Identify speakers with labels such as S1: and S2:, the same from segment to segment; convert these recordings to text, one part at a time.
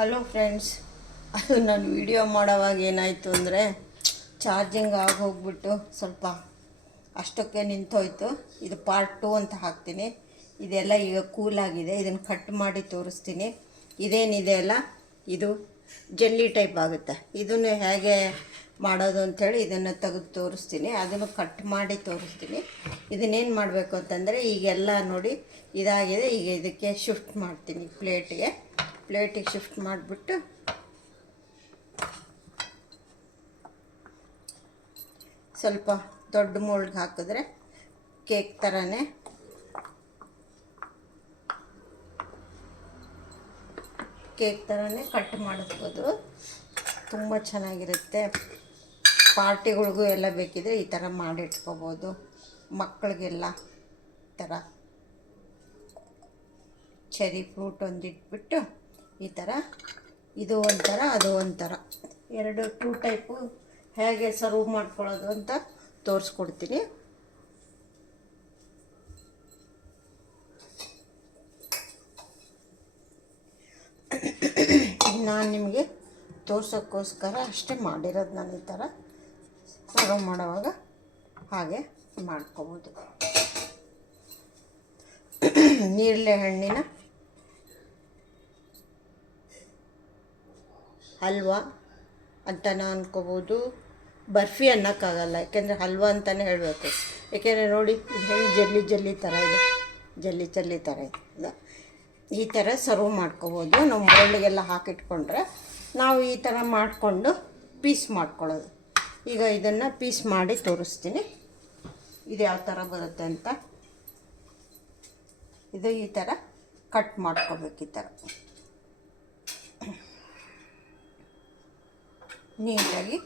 S1: Hello friends ಅದು ನಾನು video ಮಾಡೋವಾಗ ಏನಾಯಿತು ಅಂದರೆ ಚಾರ್ಜಿಂಗ್ ಆಗೋಗ್ಬಿಟ್ಟು ಸ್ವಲ್ಪ ಅಷ್ಟಕ್ಕೆ ನಿಂತೋಯ್ತು. ಇದು ಪಾರ್ಟ್ ಟು ಅಂತ ಹಾಕ್ತೀನಿ. ಇದೆಲ್ಲ ಈಗ ಕೂಲಾಗಿದೆ ಇದನ್ನು ಕಟ್ ಮಾಡಿ ತೋರಿಸ್ತೀನಿ. ಇದೇನಿದೆ ಅಲ್ಲ? ಇದು ಜೆಲ್ಲಿ ಟೈಪ್ ಆಗುತ್ತೆ. ಇದನ್ನು ಹೇಗೆ ಮಾಡೋದು ಅಂಥೇಳಿ ಇದನ್ನು ತೆಗೆದು ತೋರಿಸ್ತೀನಿ. ಅದನ್ನು ಕಟ್ ಮಾಡಿ ತೋರಿಸ್ತೀನಿ. ಇದನ್ನೇನು ಮಾಡಬೇಕು ಅಂತಂದರೆ, ಈಗೆಲ್ಲ ನೋಡಿ ಇದಾಗಿದೆ. ಈಗ ಇದಕ್ಕೆ ಶಿಫ್ಟ್ ಮಾಡ್ತೀನಿ ಪ್ಲೇಟ್ಗೆ ಪ್ಲೇಟಿಗೆ ಶಿಫ್ಟ್ ಮಾಡಿಬಿಟ್ಟು ಸ್ವಲ್ಪ ದೊಡ್ಡ ಮೋಲ್ಡ್ಗೆ ಹಾಕಿದ್ರೆ ಕೇಕ್ ಥರನೇ ಕೇಕ್ ಥರನೇ ಕಟ್ ಮಾಡಿಸ್ಬೋದು ತುಂಬ ಚೆನ್ನಾಗಿರುತ್ತೆ. ಪಾರ್ಟಿಗಳಿಗೂ ಎಲ್ಲ ಬೇಕಿದ್ರೆ ಈ ಥರ ಮಾಡಿಟ್ಕೋಬೋದು. ಮಕ್ಕಳಿಗೆಲ್ಲ ಈ ಥರ ಚೆರಿ ಫ್ರೂಟ್ ಒಂದು ಇಟ್ಬಿಟ್ಟು ಈ ಥರ, ಇದು ಒಂಥರ, ಅದು ಒಂಥರ. ಎರಡು ಟೂ ಟೈಪು ಹೇಗೆ ಸರ್ವ್ ಮಾಡ್ಕೊಳ್ಳೋದು ಅಂತ ತೋರಿಸ್ಕೊಡ್ತೀನಿ. ನಾನು ನಿಮಗೆ ತೋರ್ಸೋಕ್ಕೋಸ್ಕರ ಅಷ್ಟೇ ಮಾಡಿರೋದು ನಾನು ಈ ಥರ. ಸರ್ವ್ ಮಾಡುವಾಗ ಹಾಗೆ ಮಾಡ್ಕೋಬೋದು. ನೀರಳೆ ಹಣ್ಣಿನ ಹಲ್ವಾ ಅಂತಲೂ ಅನ್ಕೋಬೋದು. ಬರ್ಫಿ ಅನ್ನೋಕ್ಕಾಗಲ್ಲ, ಯಾಕೆಂದರೆ ಹಲ್ವಾ ಅಂತಲೇ ಹೇಳಬೇಕು. ಯಾಕೆಂದರೆ ನೋಡಿ ಹೆಂಗೆ ಜಲ್ಲಿ ಜಲ್ಲಿ ಥರ ಇದೆ. ಜಲ್ಲಿ ಜಲ್ಲಿ ಥರ ಇದೆ? ಈ ಥರ ಸರ್ವ್ ಮಾಡ್ಕೋಬೋದು. ನಾವು ಮೊಳ್ಳಿಗೆಲ್ಲ ಹಾಕಿಟ್ಕೊಂಡ್ರೆ ನಾವು ಈ ಥರ ಮಾಡಿಕೊಂಡು ಪೀಸ್ ಮಾಡ್ಕೊಳ್ಳೋದು. ಈಗ ಇದನ್ನು ಪೀಸ್ ಮಾಡಿ ತೋರಿಸ್ತೀನಿ. ಇದು ಯಾವ ಥರ ಬರುತ್ತೆ ಅಂತ. ಇದು ಈ ಥರ ಕಟ್ ಮಾಡ್ಕೋಬೇಕು ಈ ಥರ ನೀಟಾಗಿ.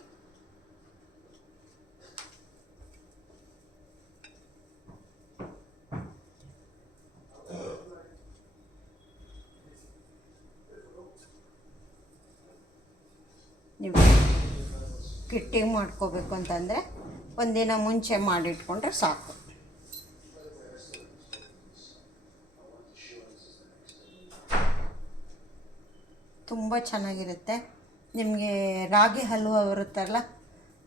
S1: ನೀವು ಕಿಟ್ಟಿಗೆ ಮಾಡ್ಕೋಬೇಕು ಅಂತಂದರೆ ಒಂದಿನ ಮುಂಚೆ ಮಾಡಿಟ್ಕೊಂಡ್ರೆ ಸಾಕು. ತುಂಬ ಚೆನ್ನಾಗಿರುತ್ತೆ. ನಿಮಗೆ ರಾಗಿ ಹಲ್ವ ಬರುತ್ತಲ್ಲ,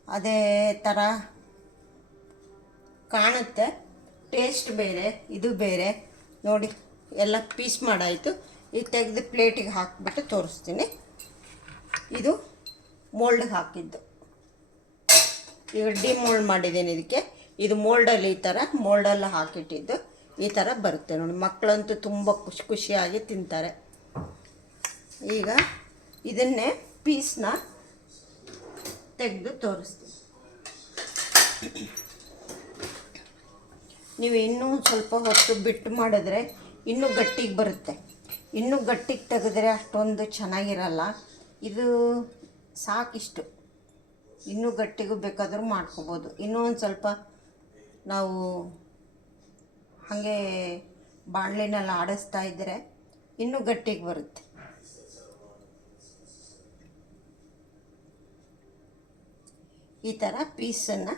S1: ಅದೇ ಥರ ಕಾಣುತ್ತೆ. ಟೇಸ್ಟ್ ಬೇರೆ, ಇದು ಬೇರೆ. ನೋಡಿ, ಎಲ್ಲ ಪೀಸ್ ಮಾಡಾಯಿತು. ಇದು ತೆಗೆದು ಪ್ಲೇಟಿಗೆ ಹಾಕಿಬಿಟ್ಟು ತೋರಿಸ್ತೀನಿ. ಇದು ಮೋಲ್ಡ್ಗೆ ಹಾಕಿದ್ದು. ಈಗ ಡಿ ಮೋಲ್ಡ್ ಮಾಡಿದ್ದೀನಿ ಇದಕ್ಕೆ. ಇದು ಮೋಲ್ಡಲ್ಲಿ ಈ ಥರ ಮೋಲ್ಡಲ್ಲಿ ಹಾಕಿಟ್ಟಿದ್ದು. ಈ ಥರ ಬರುತ್ತೆ ನೋಡಿ. ಮಕ್ಕಳಂತೂ ತುಂಬ ಖುಷಿ ಖುಷಿಯಾಗಿ ತಿಂತಾರೆ. ಈಗ ಇದನ್ನೇ ಪೀಸ್ನ ತೆಗೆದು ತೋರಿಸ್ತೀನಿ. ನೀವು ಇನ್ನೂ ಸ್ವಲ್ಪ ಹೊತ್ತು ಬಿಟ್ಟು ಮಾಡಿದ್ರೆ ಇನ್ನೂ ಗಟ್ಟಿಗೆ ಬರುತ್ತೆ. ಇನ್ನೂ ಗಟ್ಟಿಗೆ ತೆಗೆದ್ರೆ ಅಷ್ಟೊಂದು ಚೆನ್ನಾಗಿರಲ್ಲ. ಇದು ಸಾಕಿಷ್ಟು. ಇನ್ನೂ ಗಟ್ಟಿಗೂ ಬೇಕಾದರೂ ಮಾಡ್ಕೋಬೋದು. ಇನ್ನೂ ಒಂದು ಸ್ವಲ್ಪ ನಾವು ಹಾಗೆ ಬಾಣಲೆನಲ್ಲಿ ಆಡಿಸ್ತಾ ಇದ್ದರೆ ಇನ್ನೂ ಗಟ್ಟಿಗೆ ಬರುತ್ತೆ. ಈ ಥರ ಪೀಸನ್ನು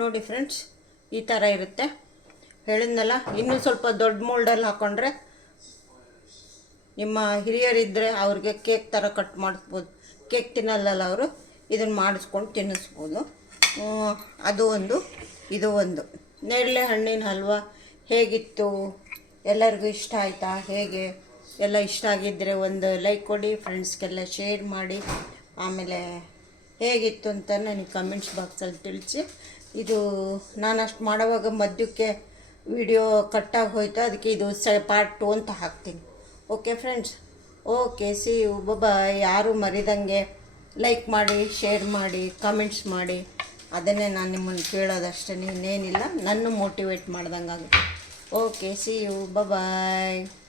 S1: ನೋಡಿ ಫ್ರೆಂಡ್ಸ್ ಈ ಥರ ಇರುತ್ತೆ. ಹೇಳಿದ್ನಲ್ಲ, ಇನ್ನೂ ಸ್ವಲ್ಪ ದೊಡ್ಡ ಮೋಲ್ಡಲ್ಲಿ ಹಾಕ್ಕೊಂಡ್ರೆ ನಿಮ್ಮ ಹಿರಿಯರಿದ್ದರೆ ಅವ್ರಿಗೆ ಕೇಕ್ ಥರ ಕಟ್ ಮಾಡಿಸ್ಬೋದು. ಕೇಕ್ ತಿನ್ನಲ್ಲಲ್ಲ ಅವರು ಇದನ್ನು ಮಾಡಿಸ್ಕೊಂಡು ತಿನ್ನಿಸ್ಬೋದು. ಅದು ಒಂದು, ಇದು ಒಂದು. ನೇರಳೆ ಹಣ್ಣಿನ ಹಲ್ವ ಹೇಗಿತ್ತು? ಎಲ್ಲರಿಗೂ ಇಷ್ಟ ಆಯಿತಾ? ಹೇಗೆ? ಎಲ್ಲ ಇಷ್ಟ ಆಗಿದ್ದರೆ ಒಂದು ಲೈಕ್ ಕೊಡಿ ಫ್ರೆಂಡ್ಸ್ಗೆಲ್ಲ ಶೇರ್ ಮಾಡಿ. ಆಮೇಲೆ ಹೇಗಿತ್ತು ಅಂತ ನನಗೆ ಕಮೆಂಟ್ಸ್ ಬಾಕ್ಸಲ್ಲಿ ತಿಳಿಸಿ. ಇದು ನಾನು ಅಷ್ಟು ಮಾಡೋವಾಗ ಮಧ್ಯಕ್ಕೆ ವಿಡಿಯೋ ಕಟ್ಟಾಗಿ ಹೋಯ್ತು. ಅದಕ್ಕೆ ಇದು ಸ ಪಾರ್ಟ್ ಟು ಅಂತ ಹಾಕ್ತೀನಿ. Okay friends okay see you bye ಯಾರು ಮರಿದಂಗೆ ಲೈಕ್ ಮಾಡಿ ಶೇರ್ ಮಾಡಿ ಕಮೆಂಟ್ಸ್ ಮಾಡಿ. ಅದನ್ನೇ ನಾನು ನಿಮ್ಮನ್ನು ಕೇಳೋದಷ್ಟೇ. ಇನ್ನೇನಿಲ್ಲ ನನ್ನ ಮೋಟಿವೇಟ್ ಮಾಡ್ದಂಗೆ ಆಗುತ್ತೆ ಓಕೆ ಸಿ ಯು ಬಾಯ್